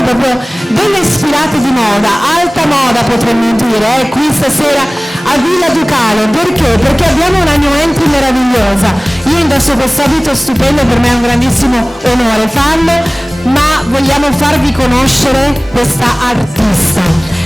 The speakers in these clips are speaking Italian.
scegliere proprio delle ispirate di moda, alta moda potremmo dire, qui stasera a Villa Ducale. Perché? Perché abbiamo una new entry meravigliosa. Io indosso questo abito stupendo, per me è un grandissimo onore farlo, ma vogliamo farvi conoscere questa artista.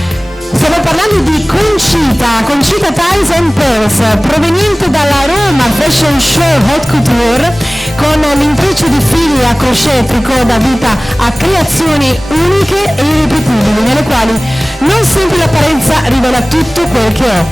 Stiamo parlando di Conchita Ties and Pearls, proveniente dalla Roma Fashion Show Haute Couture, con l'intreccio di fili a crochet e tricot dà vita a creazioni uniche e irripetibili, nelle quali non sempre l'apparenza rivela tutto quel che è.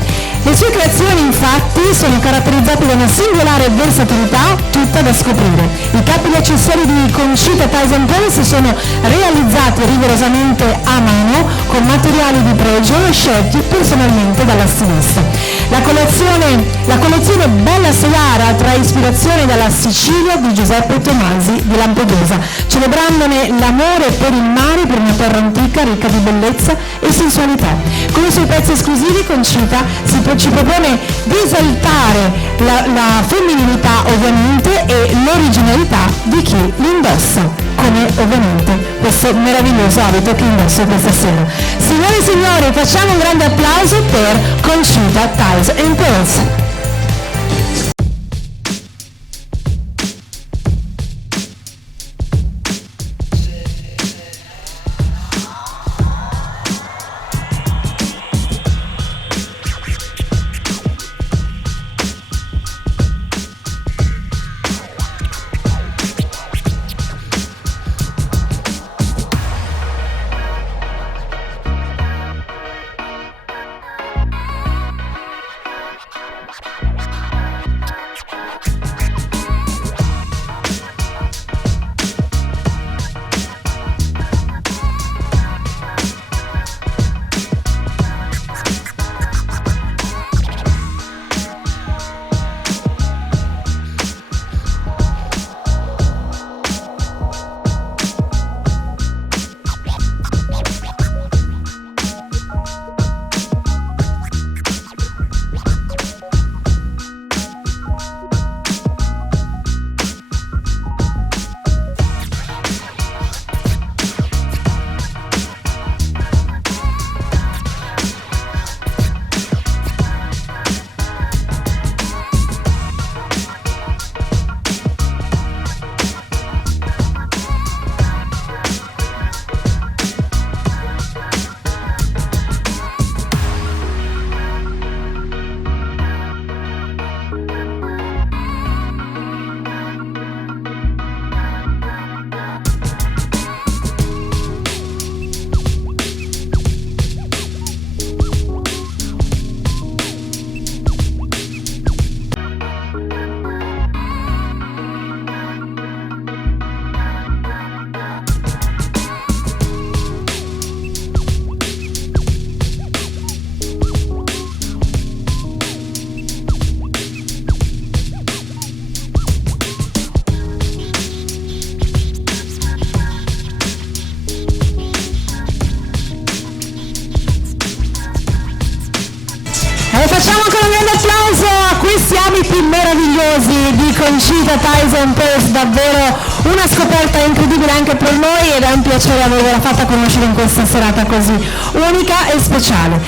Le sue creazioni infatti sono caratterizzate da una singolare versatilità tutta da scoprire. I capi e gli accessori di Conchita Ties and Pearls sono realizzati rigorosamente a mano con materiali di pregio scelti personalmente dalla stilista. La collezione Bella Seara trae ispirazione dalla Sicilia di Giuseppe Tomasi di Lampedusa, celebrandone l'amore per il mare, per una terra antica ricca di bellezza e sensualità. Con i suoi pezzi esclusivi Conchita ci propone di esaltare la femminilità ovviamente e l'originalità di chi l'indossa, come ovviamente questo meraviglioso abito che indosso questa sera. Signore e signori, facciamo un grande applauso per Conchita Ties and Pearls. Facciamo ancora un grande applauso a questi abiti meravigliosi di Conchita Ties and Pearls, davvero una scoperta incredibile anche per noi ed è un piacere avervela fatta conoscere in questa serata così unica e speciale.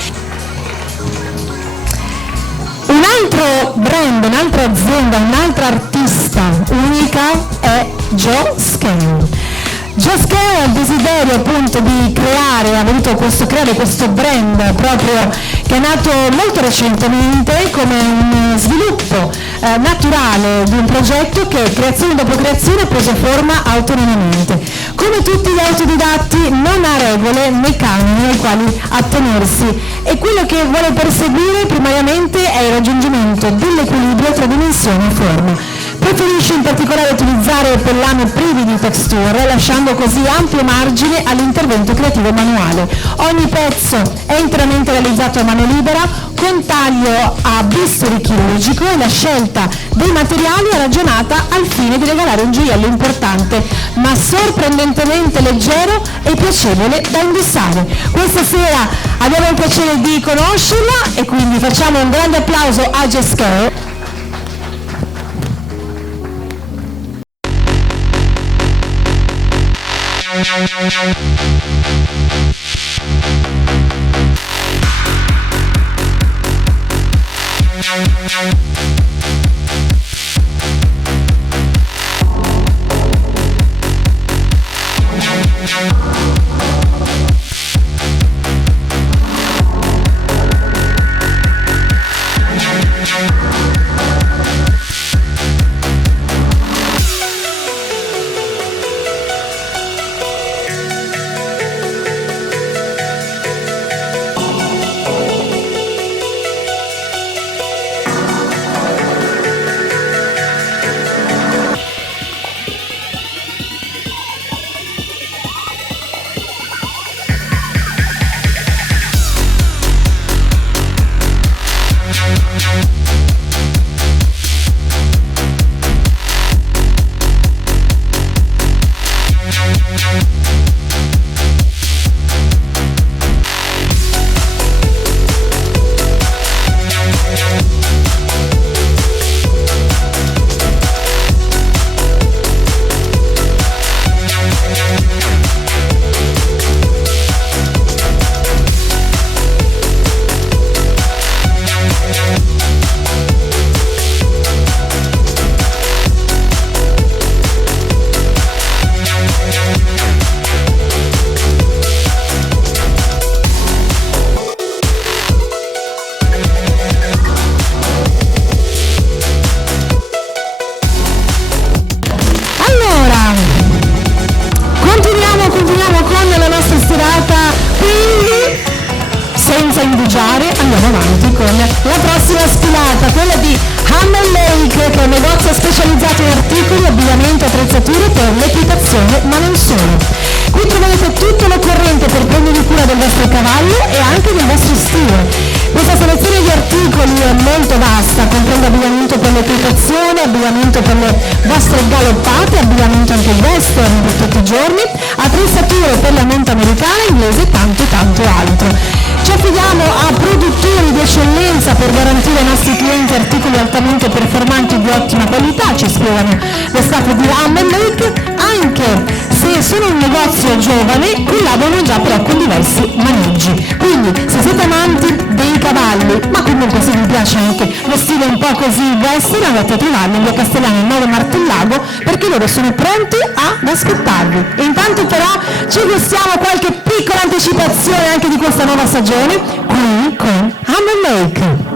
Un altro brand, un'altra azienda, un'altra artista unica è Joe Scale. Joe Scale ha il desiderio appunto di creare questo brand proprio che è nato molto recentemente come un sviluppo naturale di un progetto che creazione dopo creazione prese forma autonomamente. Come tutti gli autodidatti non ha regole né canoni ai quali attenersi e quello che vuole perseguire primariamente è il raggiungimento dell'equilibrio tra dimensione e forma. Preferisce in particolare utilizzare pellame privi di texture, lasciando così ampio margine all'intervento creativo manuale. Ogni pezzo è interamente realizzato a mano libera, con taglio a bisturi chirurgico e la scelta dei materiali è ragionata al fine di regalare un gioiello importante, ma sorprendentemente leggero e piacevole da indossare. Questa sera abbiamo il piacere di conoscerla e quindi facciamo un grande applauso a Joe Scale. Andiamo avanti con la prossima sfilata, quella di Hammer Lake, che è un negozio specializzato in articoli, abbigliamento e attrezzature per l'equitazione, ma non solo. Qui troverete tutto l'occorrente per prendervi cura del vostro cavallo e anche del vostro stile. Questa selezione di articoli è molto vasta, comprende abbigliamento per l'equitazione, abbigliamento per le vostre galoppate, abbigliamento anche western per tutti i giorni, attrezzature per la monta americana, inglese e tanto altro. Ci affidiamo a produttori di eccellenza per garantire ai nostri clienti articoli altamente performanti di ottima qualità, ci spiegano le staff di Hammer Lake, anche se sono un negozio giovane, collaborano già però con diversi maneggi. Quindi se siete amanti dei cavalli, ma comunque se vi piace anche lo stile un po' così western, andate a trovarli in via Castellano 9 Martellago, perché loro sono pronti ad aspettarvi. E intanto però ci gustiamo qualche piccola anticipazione anche di questa nuova stagione qui con Hammer Lake.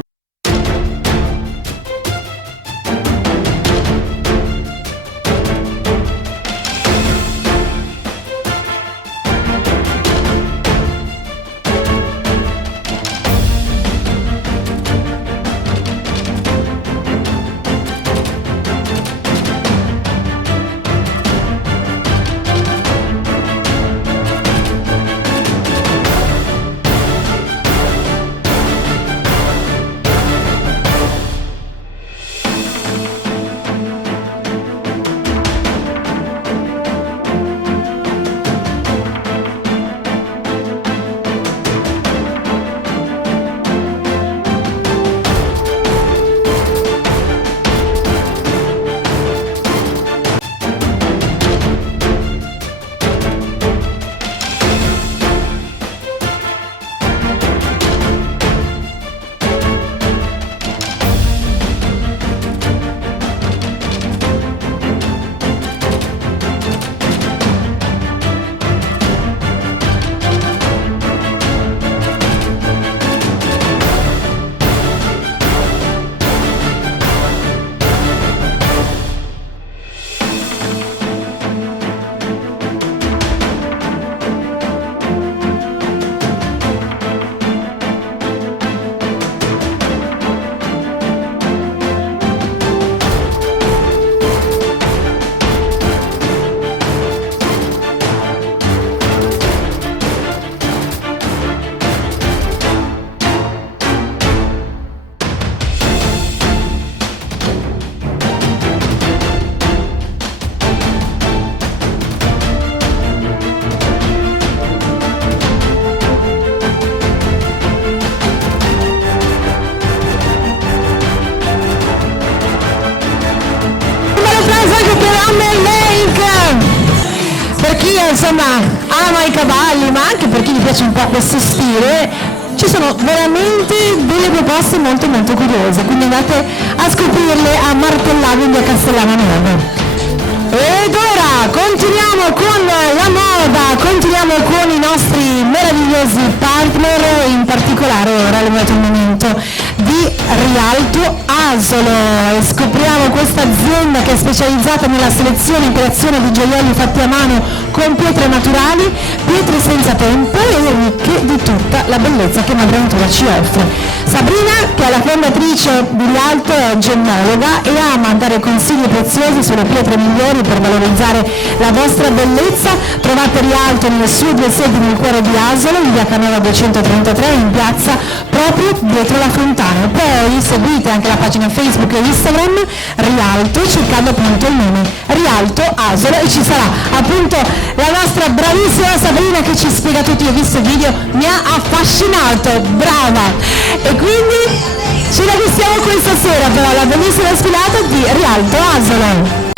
Insomma ama i cavalli, ma anche per chi gli piace un po' questo stile, ci sono veramente delle proposte molto molto curiose, quindi andate a scoprirle a Martellavo in via Castellana 9. Ed ora continuiamo con la moda, continuiamo con i nostri meravigliosi partner, in particolare ora è arrivato il momento di Rialto Asolo e scopriamo questa azienda che è specializzata nella selezione e creazione di gioielli fatti a mano con pietre naturali, pietre senza tempo e ricche di tutta la bellezza che Madre Natura ci offre. Sabrina, che è la fondatrice di Rialto, è gemologa e ama dare consigli preziosi sulle pietre migliori per valorizzare la vostra bellezza. Trovate Rialto nelle sue due sedi nel cuore di Asolo, in via Canova 233, in piazza proprio dietro la fontana. Poi seguite anche la pagina Facebook e Instagram Rialto, cercando appunto il nome Rialto Asolo, e ci sarà appunto la nostra bravissima Sabrina che ci spiega tutto. Io ho visto il video, mi ha affascinato, brava! E quindi ce la gustiamo questa sera però la bellissima sfilata di Rialto Asolo.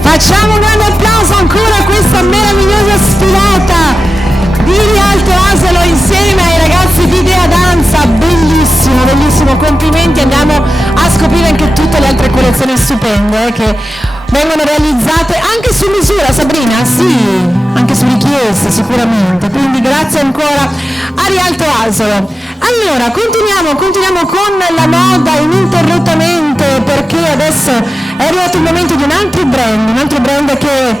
Facciamo un grande applauso ancora a questa meravigliosa sfilata di Rialto Asolo insieme ai ragazzi di Idea Danza. Bellissimo, bellissimo, complimenti. Andiamo a scoprire anche tutte le altre collezioni stupende che vengono realizzate anche su misura, Sabrina? Sì, anche su richiesta sicuramente, quindi grazie ancora a Rialto Asolo. Allora, continuiamo con la moda ininterrottamente, perché adesso è arrivato il momento di un altro brand che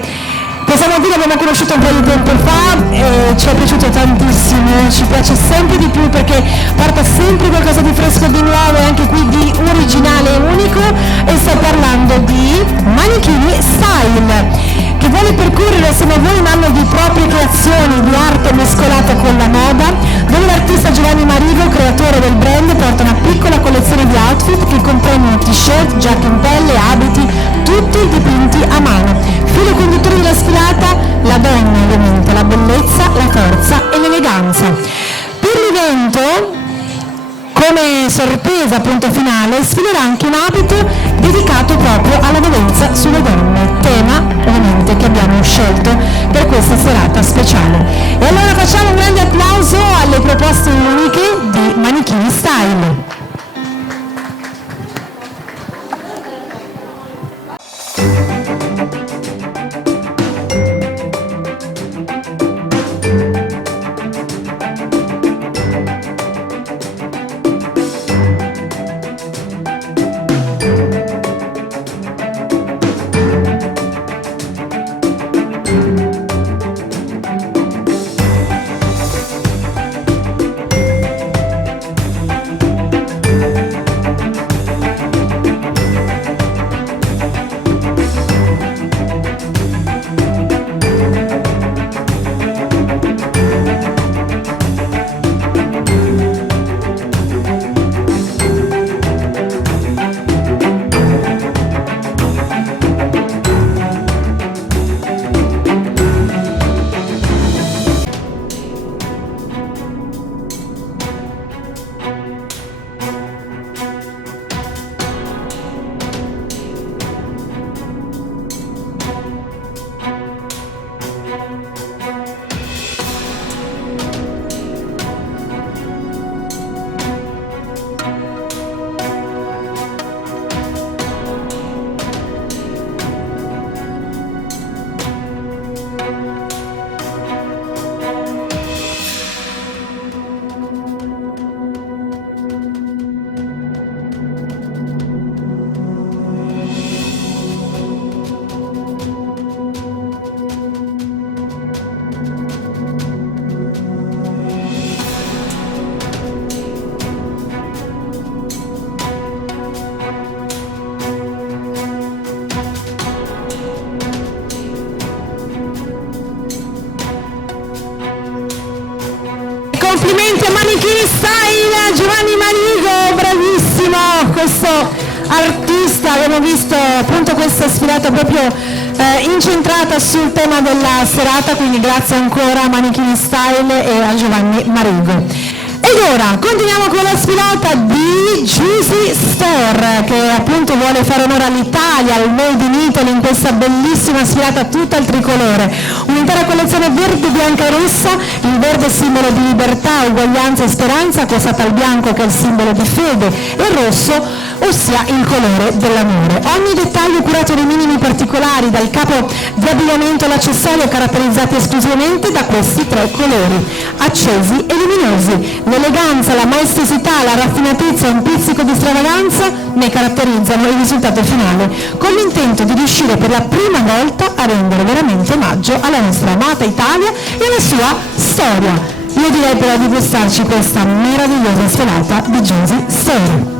possiamo dire abbiamo conosciuto un po' di tempo fa, ci è piaciuto tantissimo, ci piace sempre di più perché porta sempre qualcosa di fresco, di nuovo e anche qui di originale e unico, e sto parlando di Manichini Style, che vuole percorrere assieme a voi un anno di proprie creazioni, di arte mescolata con la moda, dove l'artista Giovanni Marigo, creatore del brand, porta una piccola collezione di outfit che comprendono t-shirt, giacche in pelle, abiti, tutti dipinti a mano. Filo conduttore della sfilata, la donna ovviamente, la bellezza, la forza e l'eleganza. Per l'evento, come sorpresa appunto finale, sfilerà anche un abito dedicato proprio alla violenza sulle donne, tema ovviamente che abbiamo scelto per questa serata speciale. E allora facciamo un grande applauso alle proposte uniche di Manichini Style. Style, Giovanni Marigo, bravissimo questo artista. Abbiamo visto appunto questa sfilata proprio incentrata sul tema della serata, quindi grazie ancora a Manichini Style e a Giovanni Marigo. Ed ora continuiamo con la sfilata di Juicy Store, che appunto vuole fare onore all'Italia, al Made in Italy, in questa bellissima sfilata tutta al tricolore. Un'intera collezione verde, bianca e rossa, il verde simbolo di libertà, uguaglianza e speranza, accostata al bianco che è il simbolo di fede, e il rosso, ossia il colore dell'amore. Ogni dettaglio curato nei minimi particolari, dal capo di abbigliamento all'accessorio, caratterizzati esclusivamente da questi tre colori, accesi e luminosi. L'eleganza, la maestosità, la raffinatezza e un pizzico di stravaganza ne caratterizzano il risultato finale, con l'intento di riuscire per la prima volta a rendere veramente omaggio alla nostra amata Italia e alla sua storia. Io direi però di gustarci questa meravigliosa sfilata di Juicy Store.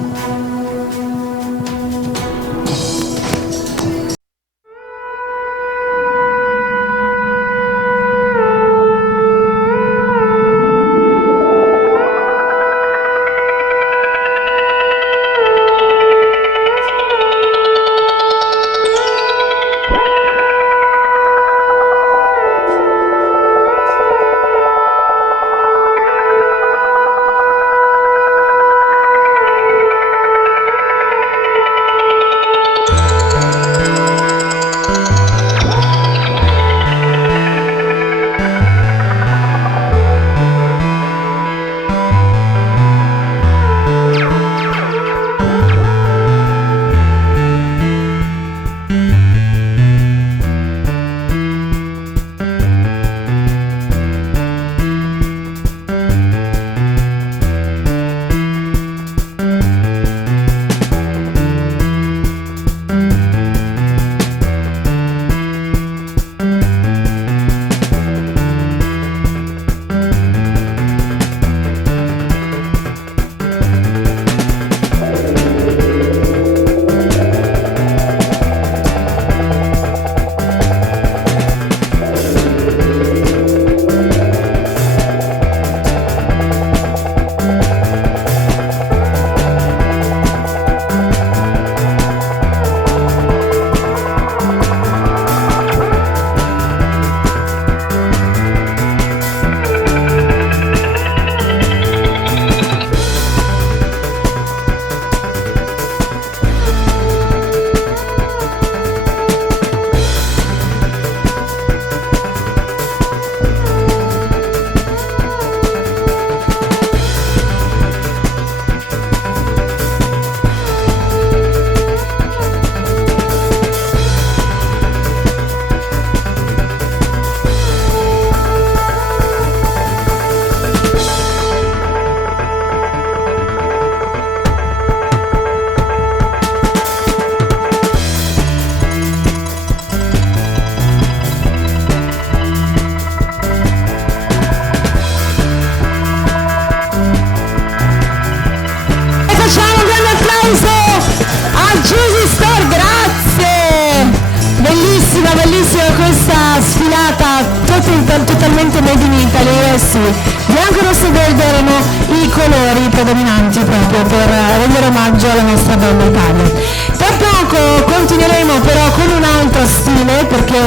Totalmente made in Italy, sì. Bianco, rosso e verde erano i colori predominanti proprio per rendere omaggio alla nostra bella Italia. Tra poco continueremo però con un altro stile, perché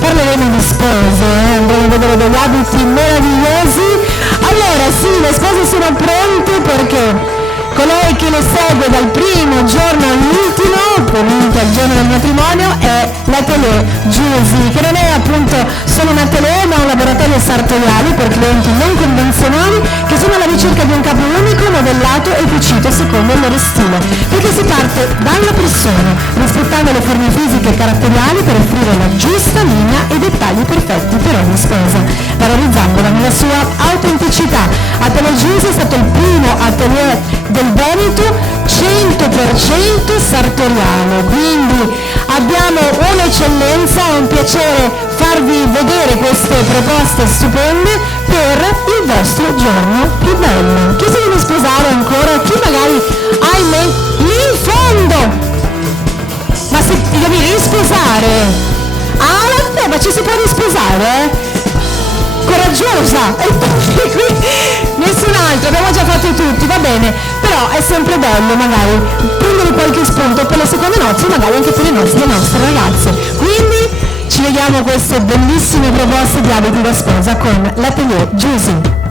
parleremo di spose, andremo a vedere degli abiti meravigliosi. Allora sì, le spose sono pronte perché colei che le segue dal primo giorno all'ultimo, appunto al giorno del matrimonio, è l'Atelier Juicy, che non è appunto solo un atelier ma un laboratorio sartoriale per clienti non convenzionali che sono alla ricerca di un capo unico, modellato e cucito secondo il loro stile, perché si parte dalla persona, rispettando le forme fisiche e caratteriali per offrire la giusta linea e dettagli perfetti per ogni sposa, valorizzandola nella sua autenticità. Atelier Juicy è stato il primo atelier del Veneto 100% sartoriale, quindi abbiamo un'eccellenza, è un piacere farvi vedere queste proposte stupende per il vostro giorno più bello. Chi si deve sposare ancora? Chi magari ha in mente lì in fondo? Ma se ti devi risposare? Ah, vabbè, ma ci si può risposare? coraggiosa, e qui nessun altro, abbiamo già fatto tutti, va bene, però è sempre bello magari prendere qualche spunto per le seconde nozze, magari anche per le nostre ragazze. Quindi ci vediamo queste bellissime proposte di abiti da sposa con l'Atelier Giusy.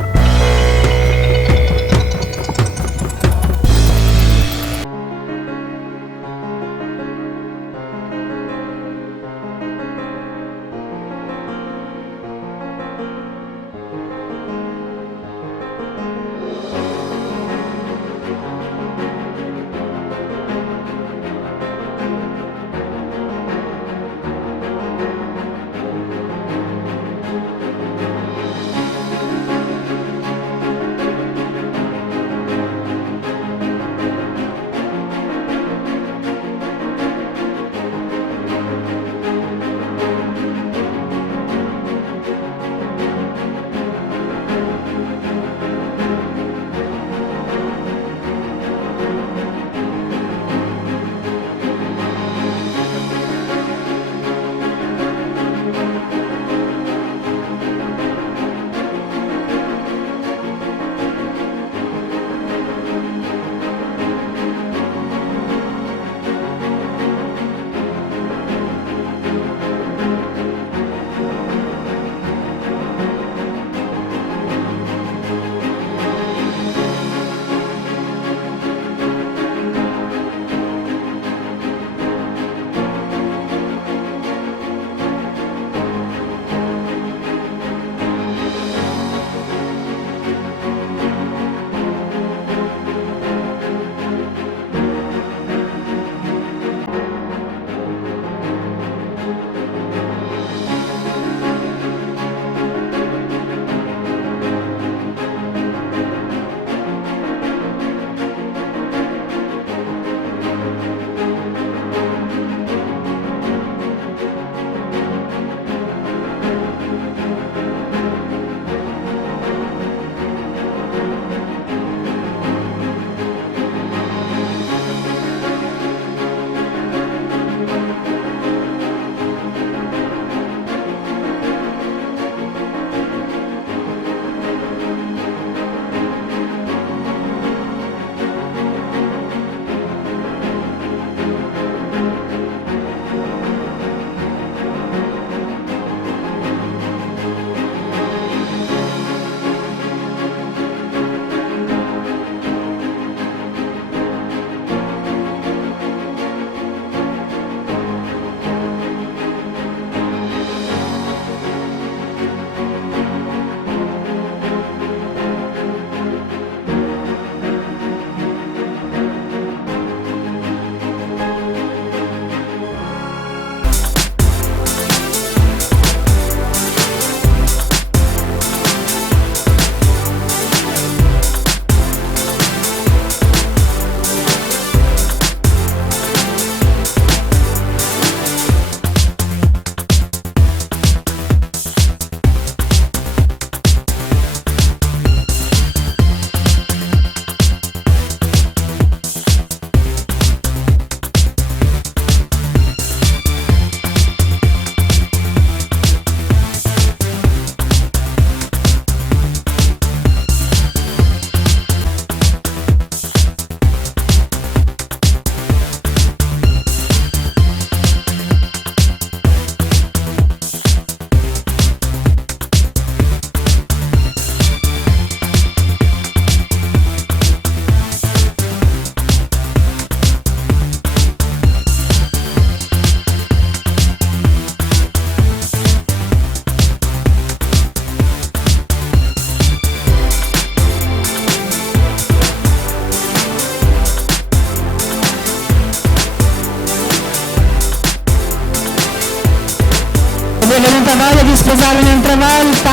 è venuta voglia di sposare un'altra volta?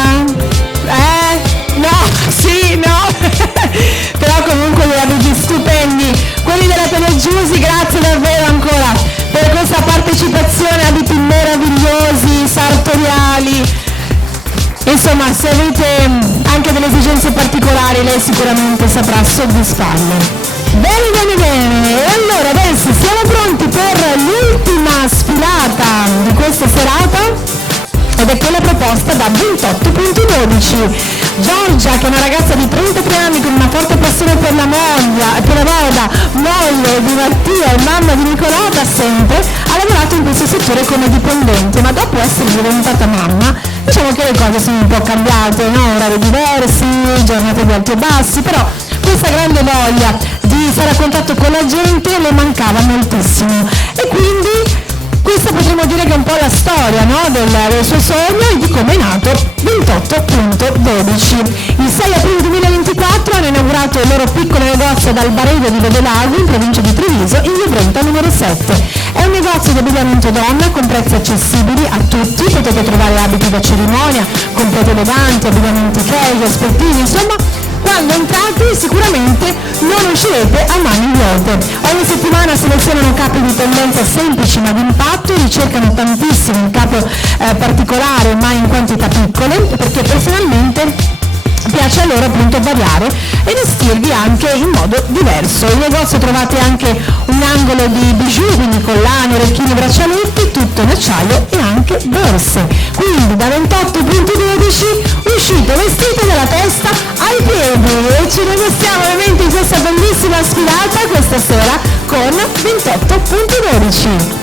No, sì, no. Però comunque gli abiti stupendi, quelli della Telegiusi, grazie davvero ancora per questa partecipazione, abiti meravigliosi, sartoriali. Insomma, se avete anche delle esigenze particolari, lei sicuramente saprà soddisfarle. Bene, bene, bene. E allora adesso siamo pronti per l'ultima sfilata di questa serata ed è quella proposta costa da 28,12. Giorgia, che è una ragazza di 33 anni con una forte passione per la moda, moglie di Mattia e mamma di Nicolò da sempre, ha lavorato in questo settore come dipendente, ma dopo essere diventata mamma, diciamo che le cose sono un po' cambiate, no? Orari diversi, giornate di alti e bassi, però questa grande voglia di stare a contatto con la gente le mancava moltissimo, e quindi questa potremmo dire che è un po' la storia, no? del suo sogno e di come è nato 28,12. Il 6 aprile 2024 hanno inaugurato il loro piccolo negozio ad Albaredo di Vedelago, in provincia di Treviso, in via Brenta numero 7. È un negozio di abbigliamento donna con prezzi accessibili a tutti, potete trovare abiti da cerimonia, completi eleganti, abbigliamenti casual, sportivi, insomma. Quando entrate sicuramente non uscirete a mani vuote. Ogni settimana selezionano capi di tendenza semplici ma di impatto, ricercano tantissimo un capo particolare ma in quantità piccole, perché personalmente piace a loro appunto variare e vestirvi anche in modo diverso. In negozio trovate anche un angolo di bijou, quindi collane, orecchini, braccialetti, tutto in acciaio e anche borse. Quindi da 28,12 uscite vestite dalla testa ai piedi e ci rivestiamo ovviamente in questa bellissima sfilata questa sera con 28,12.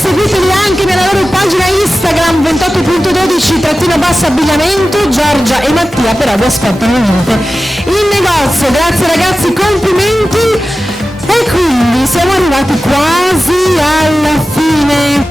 Seguiteli anche nella loro pagina Instagram 28.12-abbigliamento. Giorgia e Mattia però vi aspettano ovviamente in negozio. Grazie ragazzi, complimenti. E quindi siamo arrivati quasi alla fine.